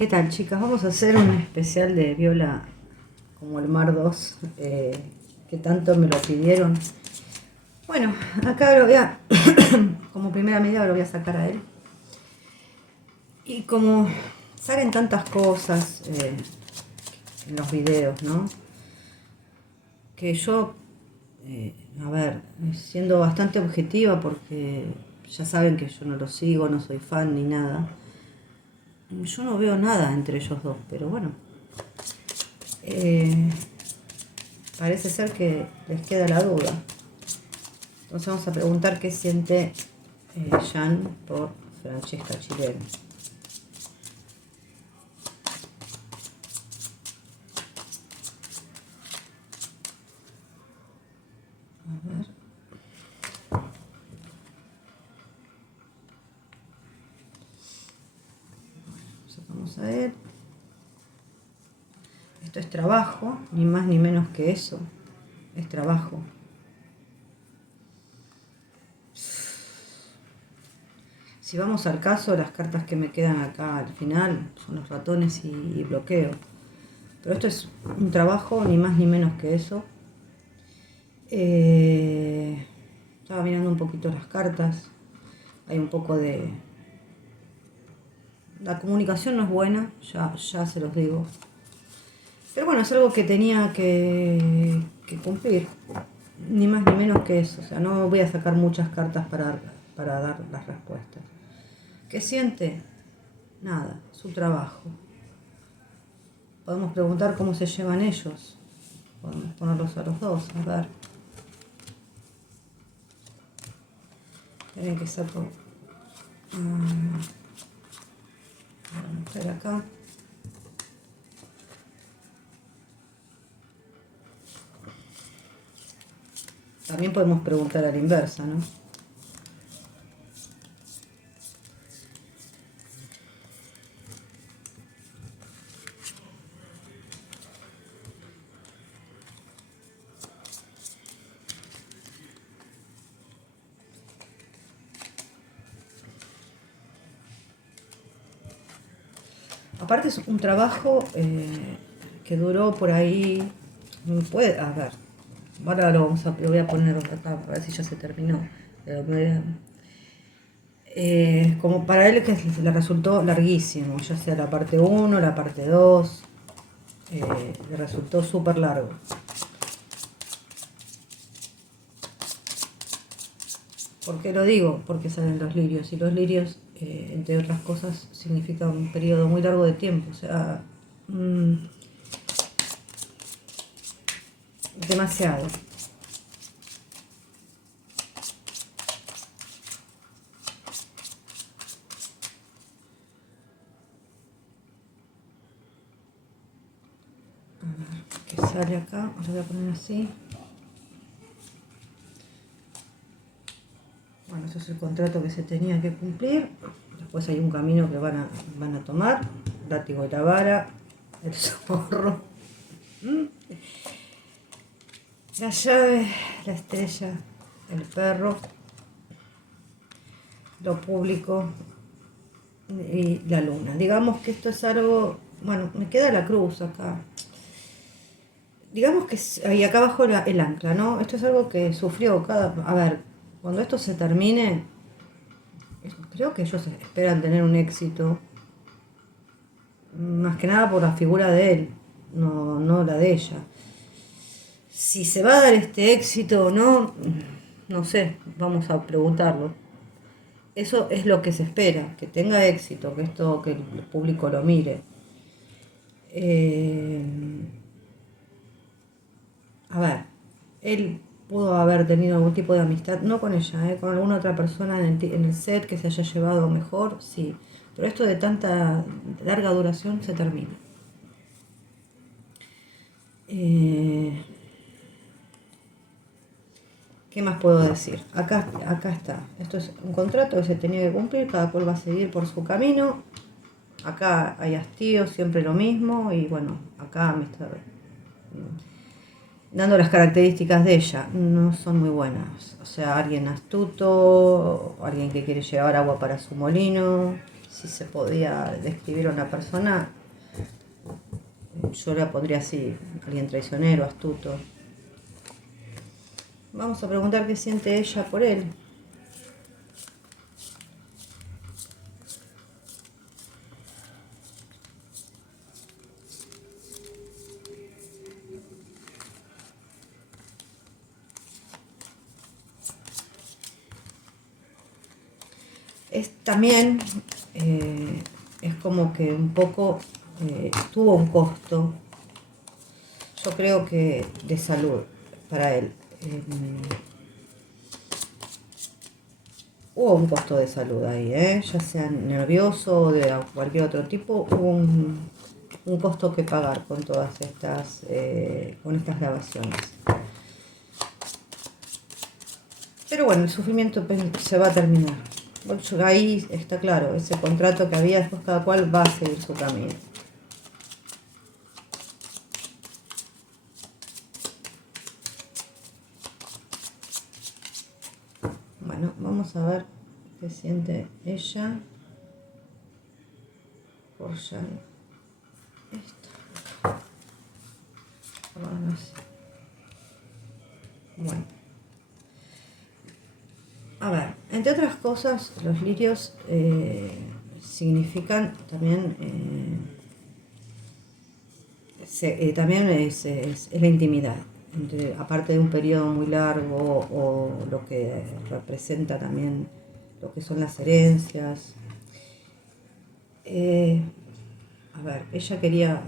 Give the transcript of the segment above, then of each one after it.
¿Qué tal, chicas? Vamos a hacer un especial de Viola como el Mar 2, que tanto me lo pidieron. Bueno, acá lo voy a, como primera medida lo voy a sacar a él. Y como salen tantas cosas en los videos, ¿no? Que yo, a ver, siendo bastante objetiva, porque ya saben que yo no lo sigo, no soy fan ni nada. Yo no veo nada entre ellos dos, pero bueno. Parece ser que les queda la duda. Entonces vamos a preguntar qué siente Jan por Francesca Chileno. A ver. Sacamos a él. Esto es trabajo, ni más ni menos que eso. Es trabajo. Si vamos al caso, las cartas que me quedan acá al final son los ratones y bloqueo. Pero esto es un trabajo, ni más ni menos que eso. Estaba mirando un poquito las cartas. Hay un poco de... La comunicación no es buena, ya se los digo. Pero bueno, es algo que tenía que cumplir. Ni más ni menos que eso. O sea, no voy a sacar muchas cartas para dar las respuestas. ¿Qué siente? Nada, su trabajo. Podemos preguntar cómo se llevan ellos. Podemos ponerlos a los dos, a ver. Tienen que sacar la mujer acá. También podemos preguntar a la inversa, ¿no? Aparte es un trabajo que duró por ahí, a ver, ahora lo voy a poner acá, a ver si ya se terminó. Como para él que le resultó larguísimo, ya sea la parte 1, la parte 2, le resultó súper largo. ¿Por qué lo digo? Porque salen los lirios, y los lirios, entre otras cosas, significa un periodo muy largo de tiempo, o sea, demasiado. A ver, ¿qué sale acá? Lo voy a poner así. Bueno, eso es el contrato que se tenía que cumplir. Después hay un camino que van a tomar. Látigo y la vara, el zorro, la llave, la estrella, el perro, lo público y la luna. Digamos que esto es algo... Bueno, me queda la cruz acá. Digamos que ahí acá abajo el ancla, ¿no? Esto es algo que sufrió A ver, cuando esto se termine, creo que ellos esperan tener un éxito, más que nada por la figura de él, no la de ella. Si se va a dar este éxito o no, no sé, vamos a preguntarlo. Eso es lo que se espera, que tenga éxito, que el público lo mire. A ver, él pudo haber tenido algún tipo de amistad, no con ella, con alguna otra persona en el set que se haya llevado mejor, sí. Pero esto de tanta larga duración se termina. ¿Qué más puedo decir? Acá está. Esto es un contrato que se tenía que cumplir, cada cual va a seguir por su camino. Acá hay hastío, siempre lo mismo, y bueno, acá me está dando las características de ella. No son muy buenas. O sea, alguien astuto, alguien que quiere llevar agua para su molino, si se podía describir a una persona, yo la pondría así, alguien traicionero, astuto. Vamos a preguntar qué siente ella por él. Es también, es como que un poco tuvo un costo, yo creo que de salud para él. Hubo un costo de salud ahí, ya sea nervioso o de cualquier otro tipo, hubo un costo que pagar con todas estas, con estas grabaciones. Pero bueno, el sufrimiento se va a terminar. Ahí está claro, ese contrato que había, después cada cual va a seguir su camino. Bueno, vamos a ver qué siente ella por ya. Esto. Bueno. A ver, entre otras cosas, los lirios significan también, también es la intimidad, aparte de un periodo muy largo o lo que representa también lo que son las herencias. A ver, ella quería,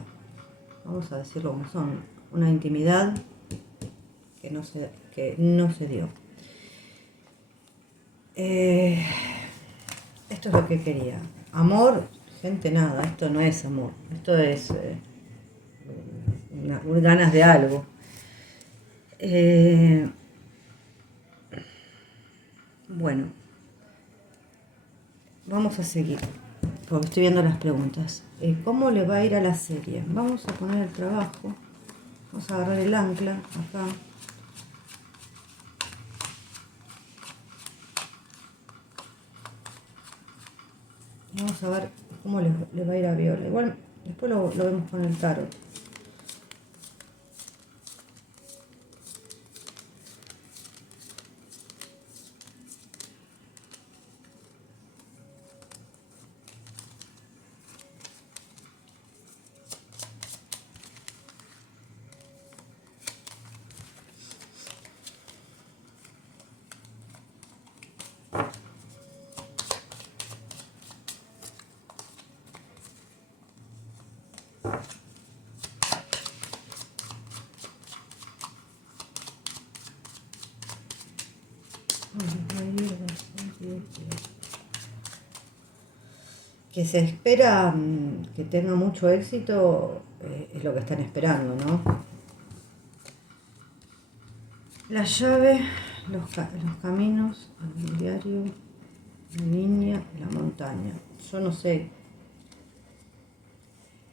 vamos a decirlo como son, una intimidad que no se dio. Esto es lo que quería. Amor, gente, nada, esto no es amor, esto es ganas de algo. Bueno, vamos a seguir, porque estoy viendo las preguntas. ¿Cómo le va a ir a la serie? Vamos a poner el trabajo, vamos a agarrar el ancla acá. Vamos a ver cómo le va a ir a Viola. Igual después lo vemos con el tarot. Que se espera que tenga mucho éxito, es lo que están esperando, ¿no? La llave, los caminos, el diario, la niña, la montaña. Yo no sé.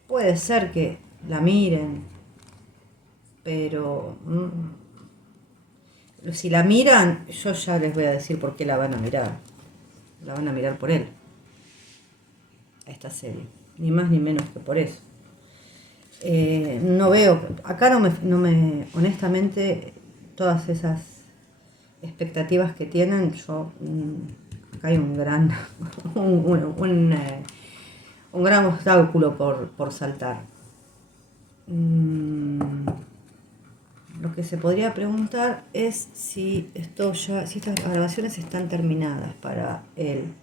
Puede ser que la miren, pero si la miran, yo ya les voy a decir por qué la van a mirar. La van a mirar por él, a esta serie. Ni más ni menos que por eso. No veo, acá no me, honestamente, todas esas expectativas que tienen, acá hay un gran, un gran obstáculo por saltar. Lo que se podría preguntar es si si estas grabaciones están terminadas para él.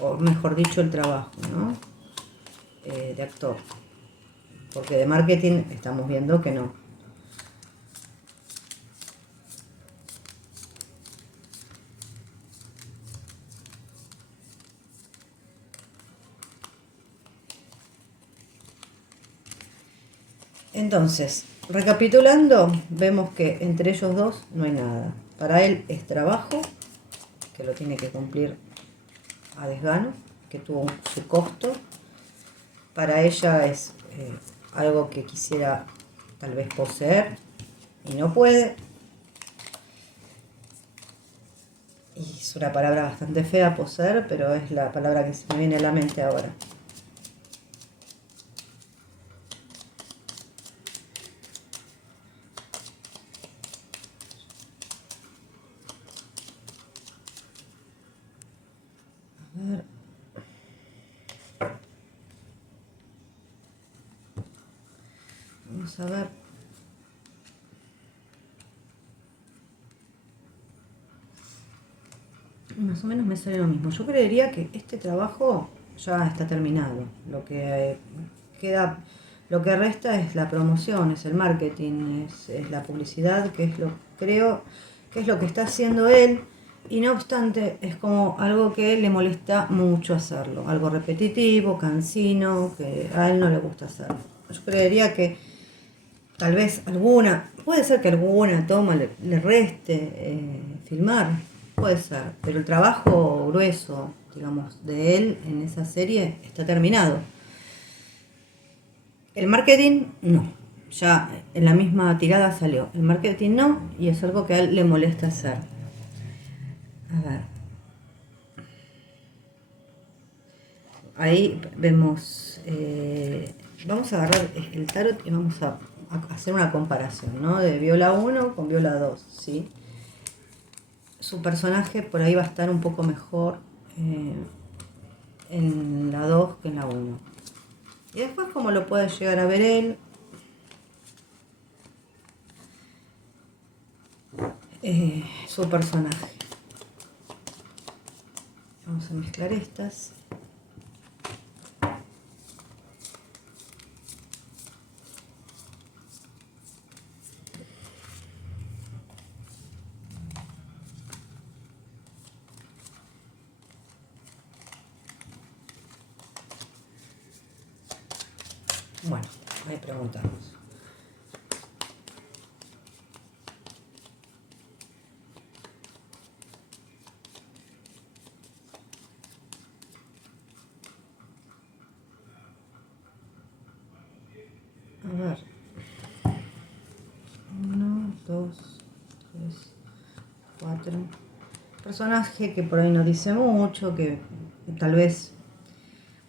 O mejor dicho, el trabajo, ¿no? De actor. Porque de marketing estamos viendo que no. Entonces, recapitulando, vemos que entre ellos dos no hay nada. Para él es trabajo, que lo tiene que cumplir a desgano, que tuvo su costo. Para ella es algo que quisiera tal vez poseer y no puede. es una palabra bastante fea, poseer, pero es la palabra que se me viene a la mente ahora. A ver. Vamos a ver. Más o menos me sale lo mismo. Yo creería que este trabajo ya está terminado. Lo que queda, lo que resta es la promoción, es el marketing, es la publicidad, que es lo creo que es lo que está haciendo él. Y no obstante, es como algo que le molesta mucho hacerlo, algo repetitivo, cansino, que a él no le gusta hacerlo. Yo creería que tal vez alguna, puede ser que alguna toma le reste filmar, puede ser, pero el trabajo grueso, digamos, de él en esa serie está terminado. El marketing no, ya en la misma tirada salió. El marketing no, y es algo que a él le molesta hacer. A ver. Ahí vemos, vamos a agarrar el tarot y vamos a hacer una comparación, ¿no? De Viola 1 con Viola 2, ¿sí? Su personaje por ahí va a estar un poco mejor en la 2 que en la 1. Y después cómo lo puede llegar a ver él. Su personaje. Vamos a mezclar estas. Bueno, ahí preguntamos. A ver. 1, 2, 3, 4. Personaje que por ahí no dice mucho, que tal vez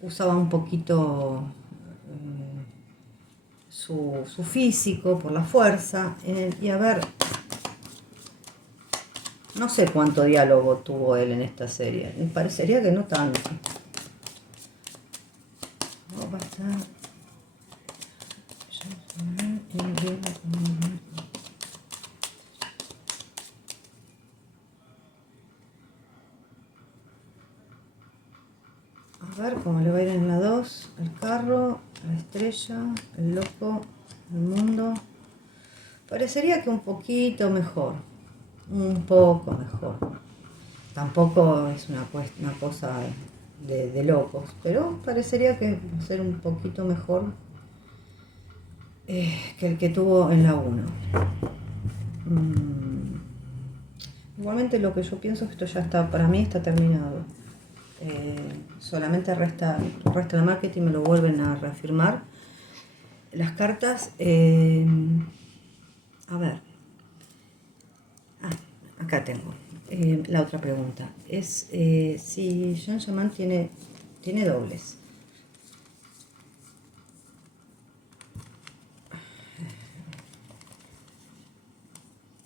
usaba un poquito su físico por la fuerza. Y a ver, no sé cuánto diálogo tuvo él en esta serie. Me parecería que no tanto. No, va a estar. A ver cómo le va a ir en la 2. El carro, la estrella, el loco, el mundo. Parecería que un poquito mejor. Un poco mejor. Tampoco es una cosa de locos, pero parecería que va a ser un poquito mejor que el que tuvo en la 1. Igualmente lo que yo pienso es que esto ya está, para mí está terminado. Solamente resta el marketing, me lo vuelven a reafirmar. Las cartas, a ver, acá tengo la otra pregunta. Es si Saint-Germain tiene dobles.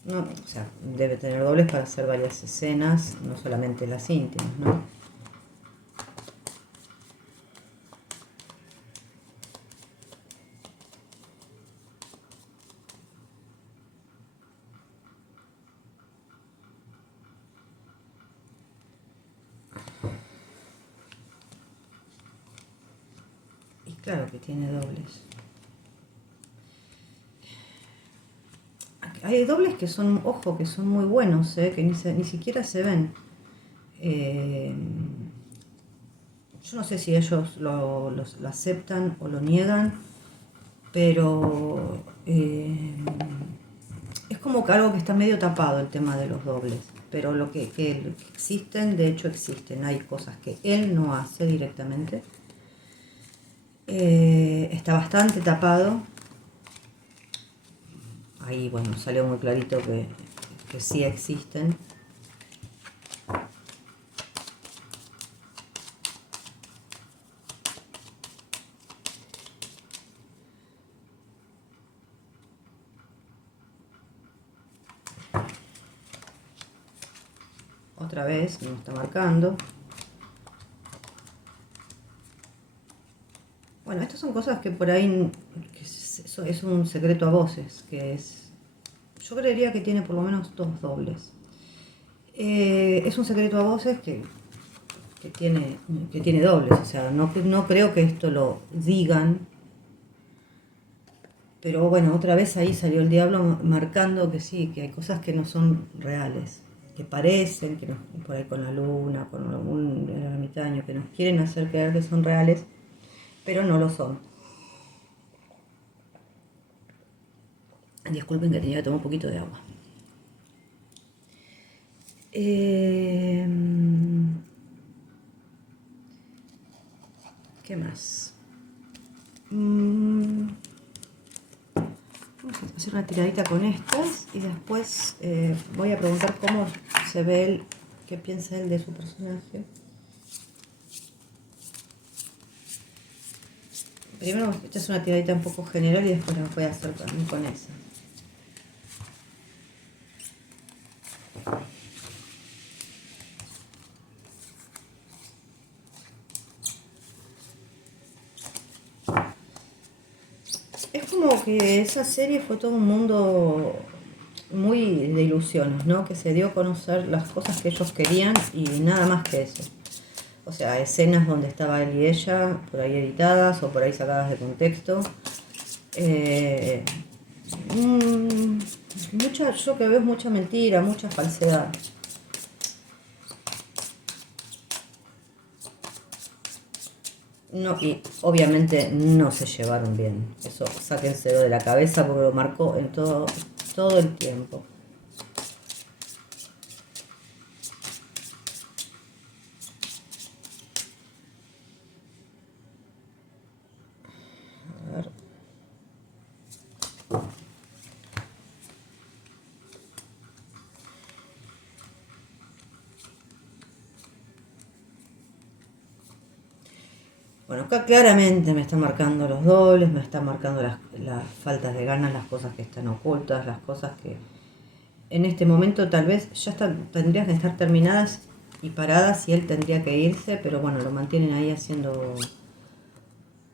No, o sea, debe tener dobles para hacer varias escenas, no solamente las íntimas, ¿no? Y claro que tiene dobles. Hay dobles que son, ojo, que son muy buenos, que ni siquiera se ven. Yo no sé si ellos lo aceptan o lo niegan, pero es como que algo que está medio tapado el tema de los dobles. Pero lo que existen, de hecho existen. Hay cosas que él no hace directamente. Está bastante tapado. Ahí, bueno, salió muy clarito que sí existen. otra vez nos está marcando. Bueno, estas son cosas que por ahí eso es un secreto a voces, que es, yo creería que tiene por lo menos 2 dobles. Es un secreto a voces que tiene dobles, o sea, no creo que esto lo digan, pero bueno, otra vez ahí salió el diablo marcando que sí, que hay cosas que no son reales, que parecen, que por ahí con la luna, con algún ermitaño, que nos quieren hacer creer que son reales, pero no lo son. Disculpen que tenía que tomar un poquito de agua. ¿Qué más? Vamos a hacer una tiradita con estas y después voy a preguntar cómo se ve él, qué piensa él de su personaje. Primero, esta es una tiradita un poco general y después la voy a hacer también con esa. Es como que esa serie fue todo un mundo muy de ilusiones, ¿no? Que se dio a conocer las cosas que ellos querían y nada más que eso. O sea, escenas donde estaba él y ella, por ahí editadas o por ahí sacadas de contexto. Yo que veo es mucha mentira, mucha falsedad. No, y obviamente no se llevaron bien. Eso sáquenselo de la cabeza porque lo marcó en todo el tiempo. A ver. Bueno, acá claramente me están marcando los dobles, me están marcando las faltas de ganas, las cosas que están ocultas, las cosas que en este momento tal vez ya tendrían que estar terminadas y paradas y él tendría que irse, pero bueno, lo mantienen ahí haciendo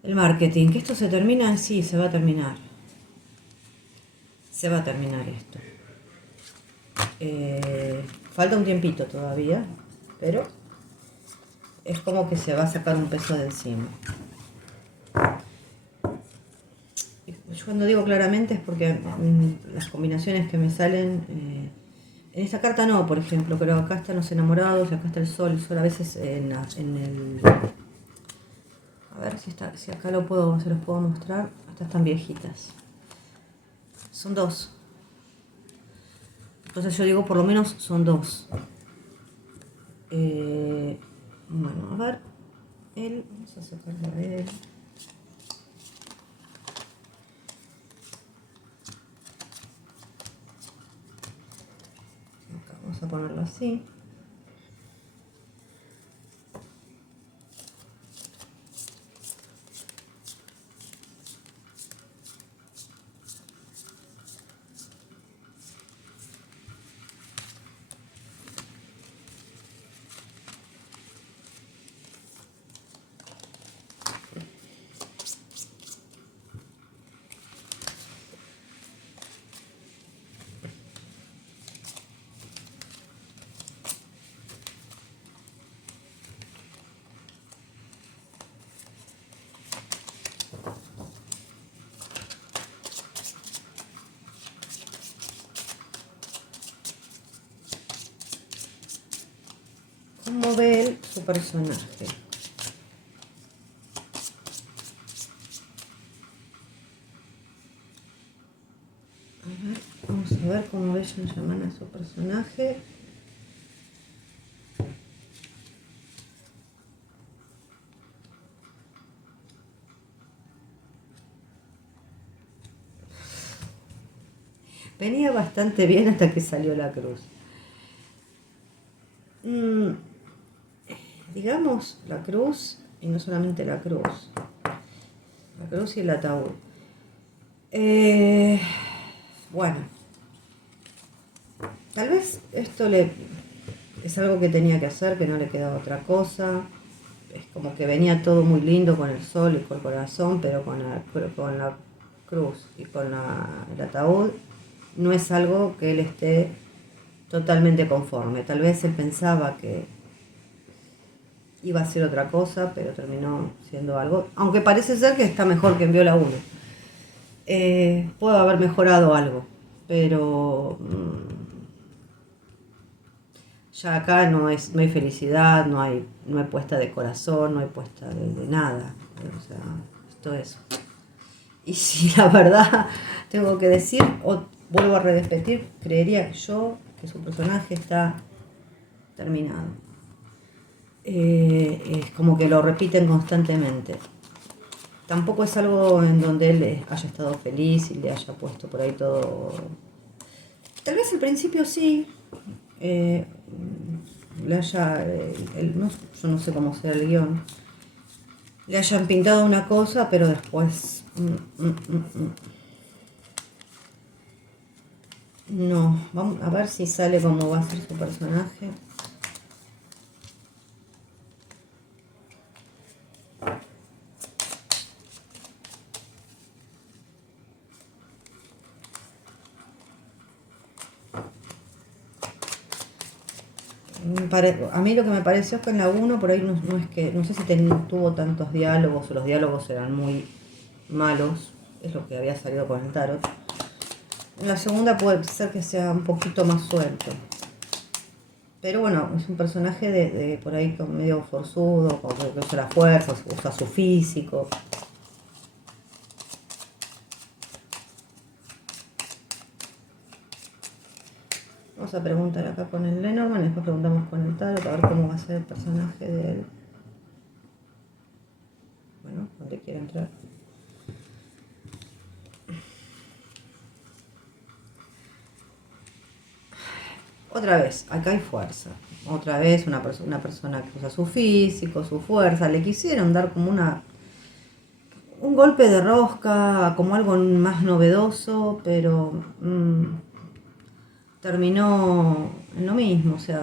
el marketing. ¿Que esto se termina? Sí, se va a terminar. Se va a terminar esto. Falta un tiempito todavía, pero es como que se va a sacar un peso de encima. Yo cuando digo claramente es porque las combinaciones que me salen, en esta carta no, por ejemplo, pero acá están los enamorados, acá está el sol a veces en el... A ver si acá se los puedo mostrar, estas están viejitas. Son 2. Entonces yo digo por lo menos son 2. Bueno, a ver, vamos a sacarle a él. Vamos a ponerlo así. ¿Cómo ve él su personaje? Vamos a ver cómo ve llaman a su personaje. Venía bastante bien hasta que salió la cruz. Digamos la cruz, y no solamente la cruz y el ataúd. Bueno, tal vez esto es algo que tenía que hacer, que no le quedaba otra cosa. Es como que venía todo muy lindo con el sol y con el corazón, pero con la cruz y con el ataúd no es algo que él esté totalmente conforme. Tal vez él pensaba que iba a ser otra cosa, pero terminó siendo algo, aunque parece ser que está mejor que en Viola 1. Puedo haber mejorado algo, pero ya acá no hay felicidad, no hay puesta de corazón, no hay puesta de nada. O sea, esto es. Y si la verdad tengo que decir, o vuelvo a repetir, creería yo que su personaje está terminado. Es como que lo repiten constantemente. Tampoco es algo en donde él haya estado feliz y le haya puesto por ahí todo. Tal vez al principio sí, eh, le haya, yo no sé cómo será el guión, le hayan pintado una cosa, pero después no. Vamos a ver si sale cómo va a ser su personaje. A mí lo que me pareció es que en la 1 por ahí no es que, no sé si tuvo tantos diálogos o los diálogos eran muy malos, es lo que había salido con el tarot. En la segunda puede ser que sea un poquito más suelto. Pero bueno, es un personaje de por ahí medio forzudo, como que usa la fuerza, usa su físico. Vamos a preguntar acá con el Lenormand y después preguntamos con el tarot a ver cómo va a ser el personaje de él. Bueno, donde quiera entrar. Otra vez, acá hay fuerza. Otra vez una persona que usa su físico, su fuerza. Le quisieron dar como un golpe de rosca, como algo más novedoso, pero terminó en lo mismo, o sea,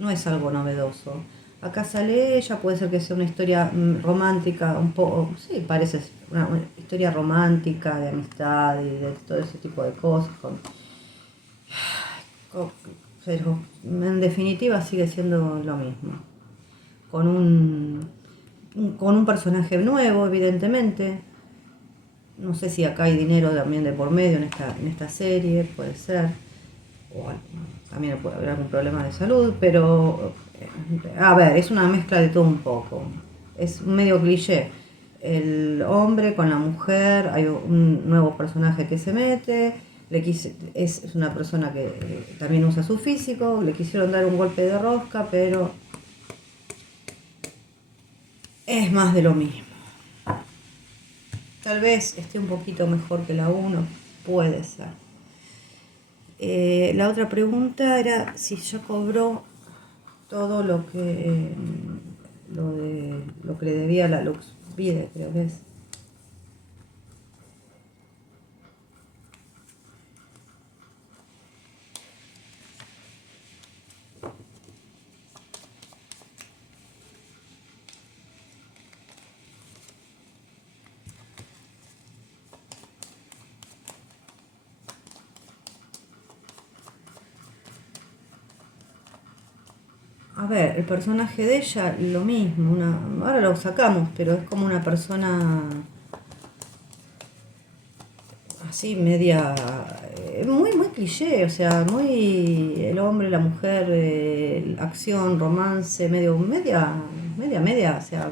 no es algo novedoso. Acá sale ella, puede ser que sea una historia romántica, un poco, sí, parece una historia romántica, de amistad y de todo ese tipo de cosas, pero en definitiva sigue siendo lo mismo. Con un personaje nuevo, evidentemente. No sé si acá hay dinero también de por medio en esta serie, puede ser. O también puede haber algún problema de salud, pero a ver, es una mezcla de todo un poco. Es medio cliché. El hombre con la mujer, hay un nuevo personaje que se mete, es una persona que también usa su físico, le quisieron dar un golpe de rosca, pero es más de lo mismo. Tal vez esté un poquito mejor que la 1, puede ser. La otra pregunta era si ya cobró todo lo que le debía a la Lux Vida, creo que es. A ver, el personaje de ella, lo mismo, ahora lo sacamos, pero es como una persona así, media, muy cliché, o sea, muy el hombre, la mujer, acción, romance, media, o sea,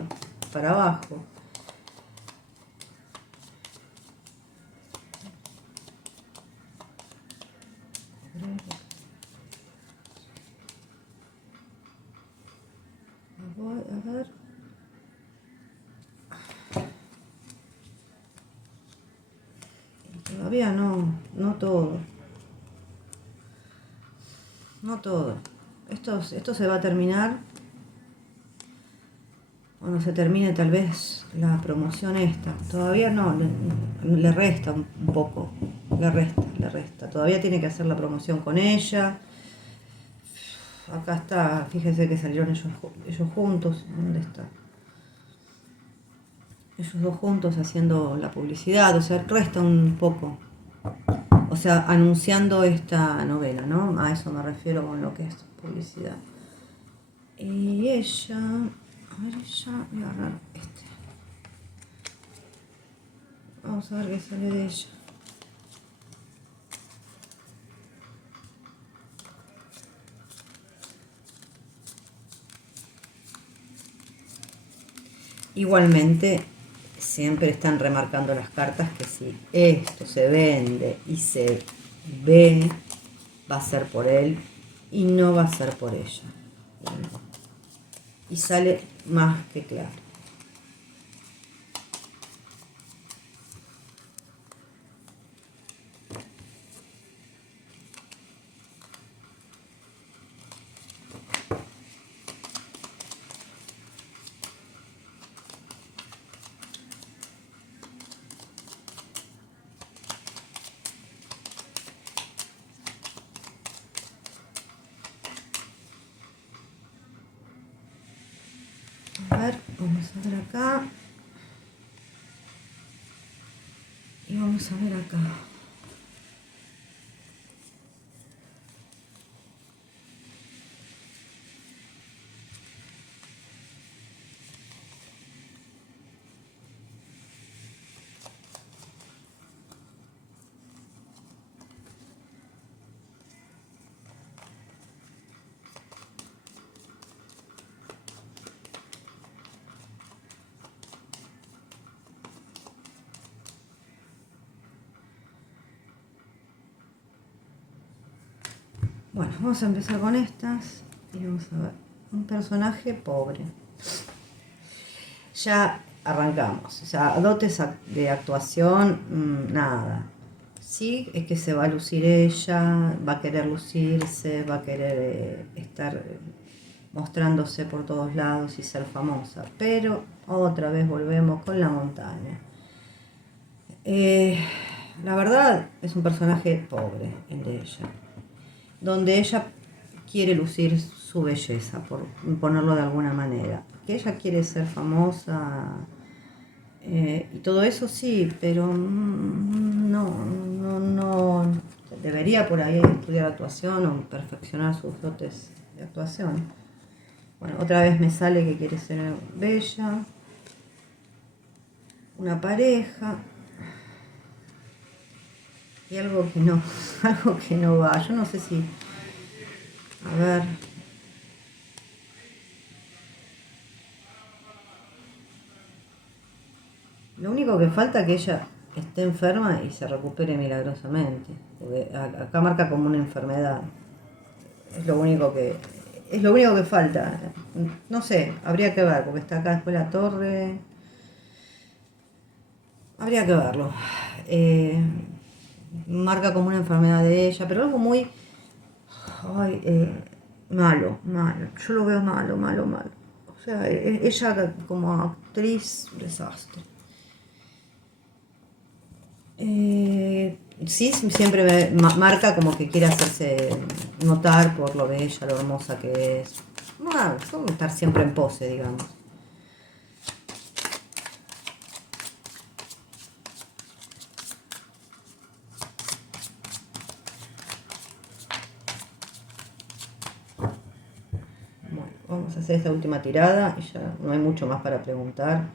para abajo. A ver. Todavía no todo. No todo. Esto se va a terminar cuando se termine tal vez la promoción esta. Todavía no, le resta un poco. Le resta. Todavía tiene que hacer la promoción con ella. acá está, fíjense que salieron ellos juntos. ¿Dónde está? Ellos dos juntos haciendo la publicidad, o sea, resta un poco. O sea, anunciando esta novela, ¿no? A eso me refiero con lo que es publicidad. Y ella, a ver, ella, voy a agarrar este. Vamos a ver qué sale de ella. Igualmente, siempre están remarcando las cartas que si esto se vende y se ve, va a ser por él y no va a ser por ella. Y sale más que claro. A ver, vamos a ver acá. Y vamos a ver acá. Bueno, vamos a empezar con estas y vamos a ver. Un personaje pobre. Ya arrancamos. O sea, dotes de actuación, nada. Sí, es que se va a lucir ella, va a querer lucirse, va a querer estar mostrándose por todos lados y ser famosa. Pero otra vez volvemos con la montaña. La verdad es un personaje pobre el de ella, donde ella quiere lucir su belleza, por ponerlo de alguna manera. Que ella quiere ser famosa y todo eso sí, pero no. Debería por ahí estudiar actuación o perfeccionar sus dotes de actuación. Bueno, otra vez me sale que quiere ser bella, una pareja y algo que no, algo que no va. Yo no sé si, a ver. Lo único que falta es que ella esté enferma y se recupere milagrosamente. Porque acá marca como una enfermedad. Es lo único que falta. No sé, habría que ver, porque está acá después la torre. Habría que verlo. Marca como una enfermedad de ella, pero algo muy malo. Yo lo veo malo. O sea, ella como actriz, un desastre. Sí, siempre marca como que quiere hacerse notar por lo bella, lo hermosa que es. Bueno, como estar siempre en pose, digamos. Bueno, vamos a hacer esta última tirada y ya no hay mucho más para preguntar.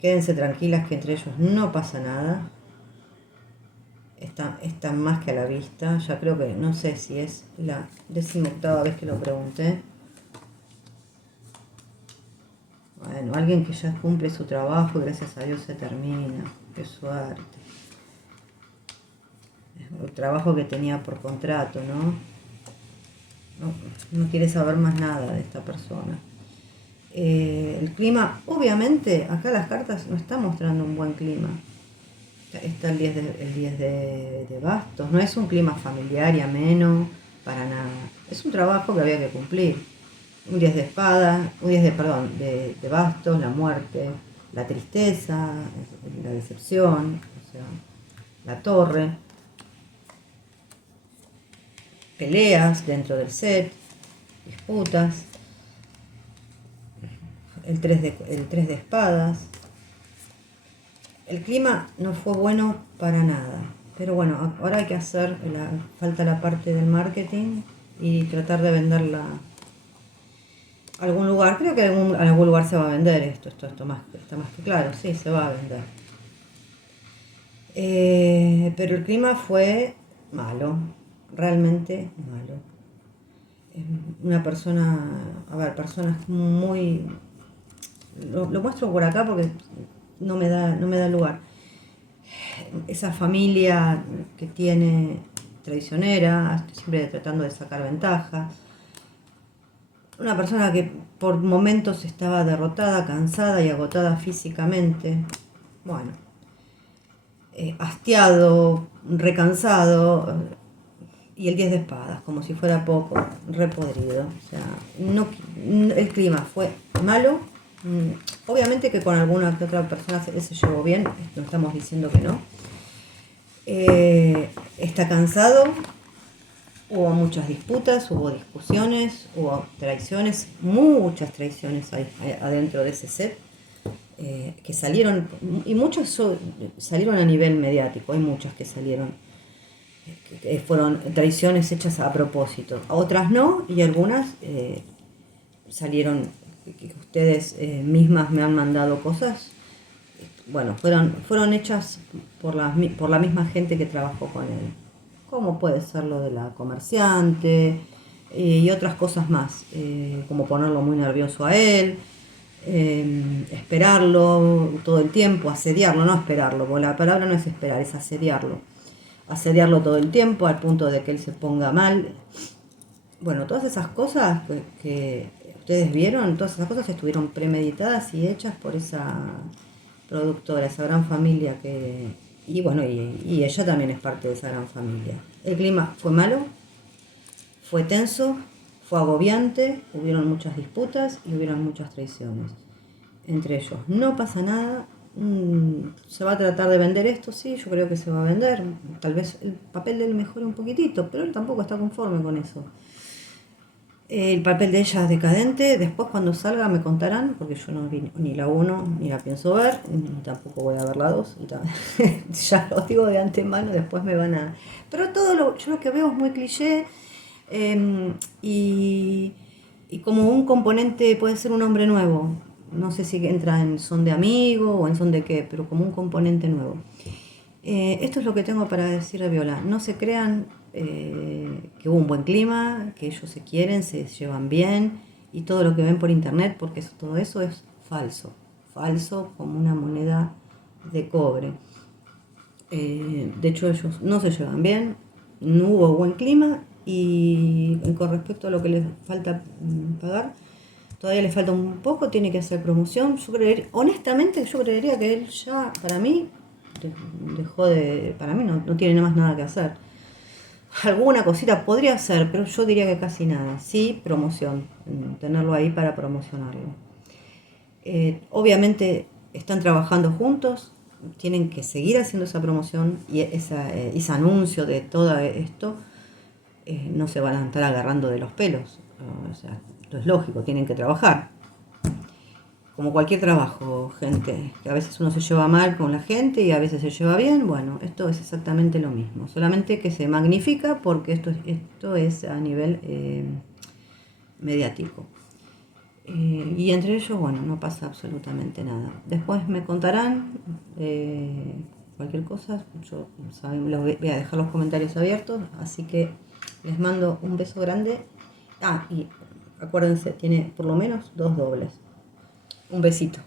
Quédense tranquilas que entre ellos no pasa nada. Está más que a la vista. Ya creo que, no sé si es la 18ª vez que lo pregunté. Bueno, alguien que ya cumple su trabajo y gracias a Dios se termina. Qué suerte. El trabajo que tenía por contrato, ¿no? No quiere saber más nada de esta persona. El clima, obviamente, acá las cartas no están mostrando un buen clima. Está el 10 de bastos. No es un clima familiar y ameno, para nada. Es un trabajo que había que cumplir. Un 10 de espada, un 10 de bastos, la muerte, la tristeza, la decepción, o sea, la torre, peleas dentro del set, disputas, el tres de espadas. El clima no fue bueno para nada, pero bueno, ahora hay que falta la parte del marketing y tratar de venderla a algún lugar. Creo que algún lugar se va a vender esto más, está más que claro, sí, se va a vender. Pero el clima fue malo, realmente malo. Una persona, a ver, personas muy... Lo muestro por acá porque no me da lugar. Esa familia que tiene traicionera, siempre tratando de sacar ventaja. Una persona que por momentos estaba derrotada, cansada y agotada físicamente. Bueno, hastiado, recansado. Y el 10 de espadas, como si fuera poco, repodrido. O sea, el clima fue malo. Obviamente que con alguna que otra persona se llevó bien, no estamos diciendo que no. Está cansado, hubo muchas disputas, hubo discusiones, hubo traiciones, muchas traiciones hay adentro de ese set, que salieron, y muchos salieron a nivel mediático, hay muchas que salieron, que fueron traiciones hechas a propósito, otras no, y algunas salieron, que ustedes mismas me han mandado cosas. Bueno, fueron hechas por la misma gente que trabajó con él. Como puede ser lo de la comerciante y otras cosas más, como ponerlo muy nervioso a él, esperarlo todo el tiempo, asediarlo, no esperarlo, porque la palabra no es esperar, es asediarlo todo el tiempo al punto de que él se ponga mal. Bueno, todas esas cosas que ustedes vieron, todas esas cosas estuvieron premeditadas y hechas por esa productora, esa gran familia y bueno, y ella también es parte de esa gran familia. El clima fue malo, fue tenso, fue agobiante, hubieron muchas disputas y hubieron muchas traiciones entre ellos. No pasa nada, se va a tratar de vender esto, sí, yo creo que se va a vender. Tal vez el papel de él mejore un poquitito, pero él tampoco está conforme con eso. El papel de ella es decadente, después cuando salga me contarán, porque yo no vi ni la 1 ni la pienso ver, ni tampoco voy a ver la 2, ya lo digo de antemano, después me van a... Pero yo lo que veo es muy cliché, y como un componente puede ser un hombre nuevo, no sé si entra en son de amigo o en son de qué, pero como un componente nuevo. Esto es lo que tengo para decir de Viola. No se crean que hubo un buen clima, que ellos se quieren, se llevan bien y todo lo que ven por internet, porque todo eso es falso. Falso como una moneda de cobre. De hecho, ellos no se llevan bien, no hubo buen clima y con respecto a lo que les falta pagar, todavía le falta un poco, tiene que hacer promoción. Honestamente, yo creería que él ya, para mí, para mí no tiene más nada que hacer. Alguna cosita podría hacer, pero yo diría que casi nada. Sí, promoción, tenerlo ahí para promocionarlo. Obviamente están trabajando juntos, tienen que seguir haciendo esa promoción y ese anuncio de todo esto. No se van a estar agarrando de los pelos. O sea, esto es lógico, tienen que trabajar. Como cualquier trabajo, gente, que a veces uno se lleva mal con la gente y a veces se lleva bien, bueno, esto es exactamente lo mismo, solamente que se magnifica porque esto es a nivel mediático. Y entre ellos, bueno, no pasa absolutamente nada. Después me contarán cualquier cosa, yo voy a dejar los comentarios abiertos, así que les mando un beso grande. Y acuérdense, tiene por lo menos 2 dobles. Un besito.